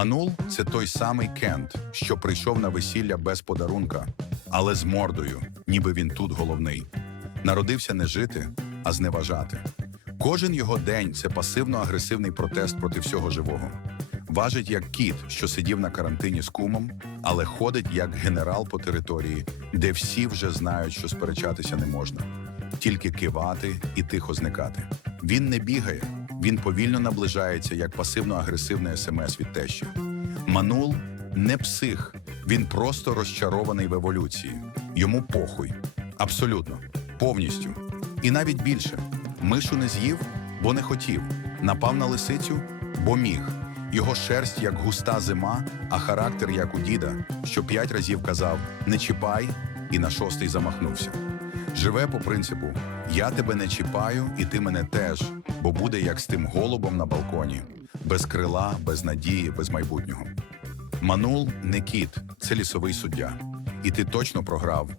Манул це той самий Кент, що прийшов на весілля без подарунка, але з мордою, ніби він тут головний. Народився не жити, а зневажати. Кожен його день це пасивно-агресивний протест проти всього живого. Важить як кіт, що сидів на карантині з кумом, але ходить як генерал по території, де всі вже знають, що сперечатися не можна, тільки кивати і тихо зникати. Він не бігає, він повільно наближається як пасивно-агресивне смс від тещі. Манул не псих, він просто розчарований в еволюції. Йому похуй. Абсолютно, повністю. І навіть більше. Мишу не з'їв, бо не хотів. Напав на лисицю, бо міг. Його шерсть як густа зима, а характер як у діда, що п'ять разів казав не чіпай, і на шостий замахнувся. Живе по принципу я тебе не чіпаю, і ти мене теж, бо буде як з тим голубом на балконі, без крила, без надії, без майбутнього. Манул не кіт, це лісовий суддя. І ти точно програв,